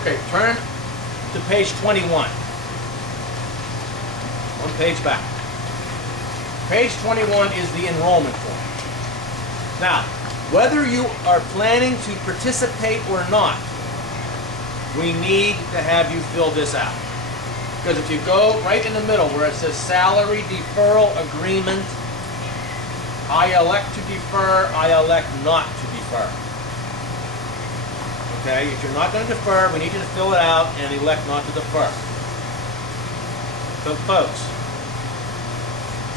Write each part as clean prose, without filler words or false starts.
Okay, turn to page 21. One page back. Page 21 is the enrollment form. Now, whether you are planning to participate or not, we need to have you fill this out. Because if you go right in the middle where it says salary deferral agreement, I elect to defer, I elect not to defer. Okay, if you're not going to defer, we need you to fill it out and elect not to defer. So folks,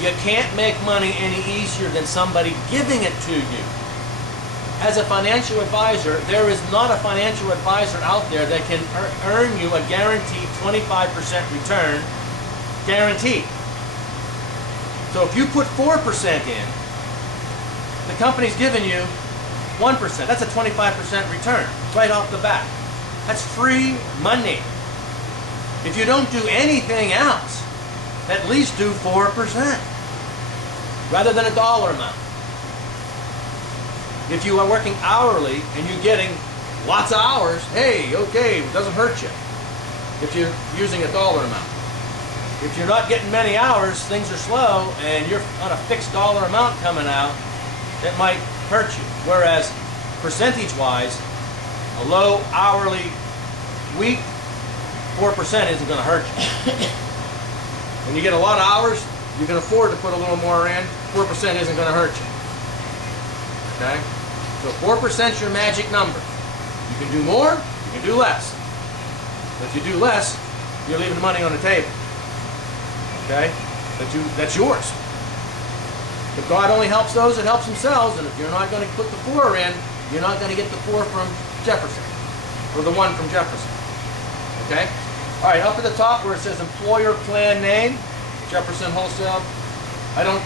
you can't make money any easier than somebody giving it to you. As a financial advisor, there is not a financial advisor out there that can earn you a guaranteed 25% return, guaranteed. So if you put 4% in, the company's giving you 1%. That's a 25% return right off the bat. That's free money. If you don't do anything else, at least do 4% rather than a dollar amount. If you are working hourly and you're getting lots of hours, hey, okay, it doesn't hurt you if you're using a dollar amount. If you're not getting many hours, things are slow, and you're on a fixed dollar amount coming out, it might hurt you. Whereas, percentage-wise, a low hourly week, 4% isn't going to hurt you. When you get a lot of hours, you can afford to put a little more in, 4% isn't going to hurt you. Okay? So 4% is your magic number. You can do more, you can do less. But if you do less, you're leaving money on the table. Okay? That's yours. But God only helps those that helps themselves, and if you're not going to put the 4 in, you're not going to get the 4 from Jefferson, or the 1 from Jefferson. Okay? All right, up at the top where it says employer plan name, Jefferson Wholesale, I don't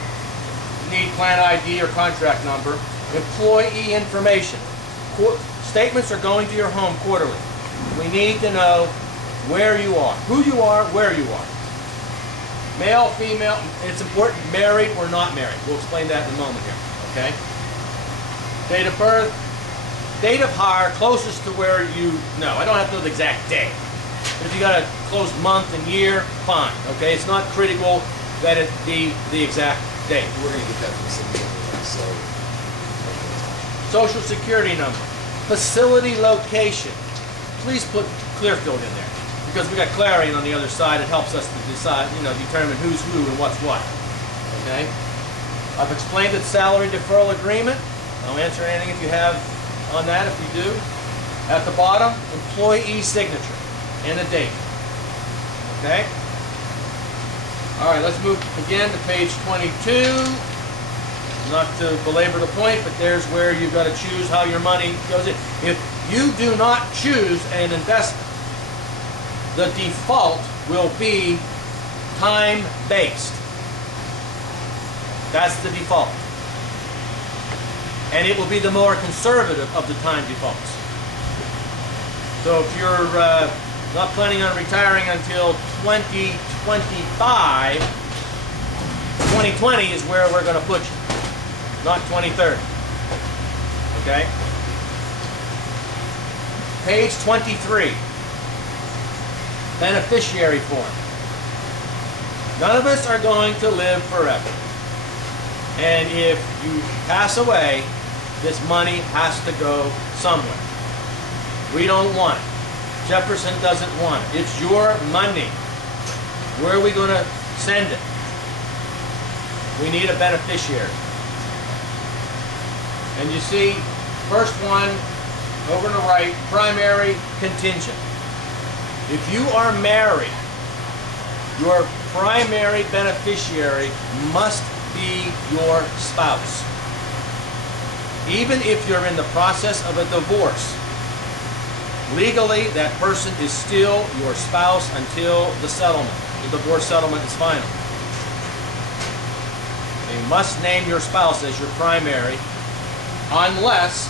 need plan ID or contract number. Employee information. Statements are going to your home quarterly. We need to know where you are, who you are, where you are. Male, female, it's important, married or not married. We'll explain that in a moment here, okay? Date of birth, date of hire, closest to where you know. I don't have to know the exact day. But if you got a close month and year, fine, okay? It's not critical that it be the exact date. We're going to get that from somebody anyway, so. Social Security number. Facility location. Please put Clearfield in there, because we got Clarion on the other side. It helps us to decide, determine who's who and what's what. Okay? I've explained the salary deferral agreement. I'll answer anything if you have on that, if you do. At the bottom, employee signature and a date. Okay? All right, let's move again to page 22. Not to belabor the point, but there's where you've got to choose how your money goes in. If you do not choose an investment, the default will be time-based. That's the default. And it will be the more conservative of the time defaults. So if you're not planning on retiring until 2025, 2020 is where we're going to put you, not 2030. Okay? Page 23. Beneficiary form. None of us are going to live forever. And if you pass away, this money has to go somewhere. We don't want it. Jefferson doesn't want it. It's your money. Where are we going to send it? We need a beneficiary. And you see, first one, over on the right, primary contingent. If you are married, your primary beneficiary must be your spouse. Even if you're in the process of a divorce, legally that person is still your spouse until the settlement. The divorce settlement is final. You must name your spouse as your primary, unless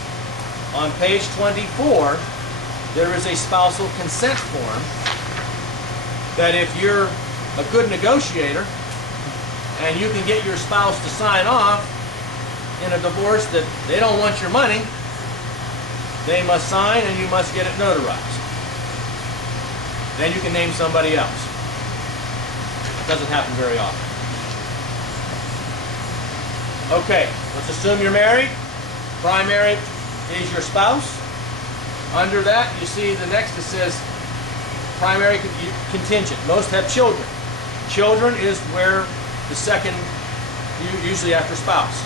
on page 24 there is a spousal consent form that if you're a good negotiator and you can get your spouse to sign off in a divorce that they don't want your money, they must sign and you must get it notarized. Then you can name somebody else. It doesn't happen very often. Okay, let's assume you're married. Primary is your spouse. Under that, you see the next, it says primary contingent. Most have children. Children is where the second, usually after spouse.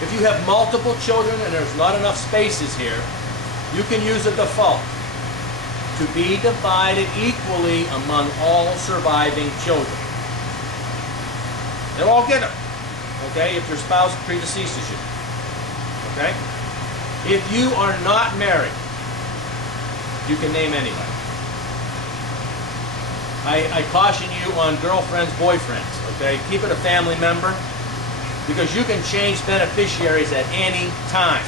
If you have multiple children and there's not enough spaces here, you can use a default to be divided equally among all surviving children. They'll all get them, okay, if your spouse predeceases you, okay? If you are not married, you can name anybody. I caution you on girlfriends, boyfriends, okay? Keep it a family member, because you can change beneficiaries at any time.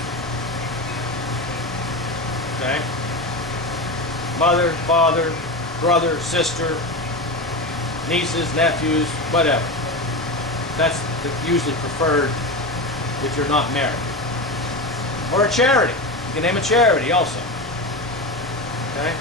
Okay? Mother, father, brother, sister, nieces, nephews, whatever. That's usually preferred if you're not married. Or a charity. You can name a charity also. Okay?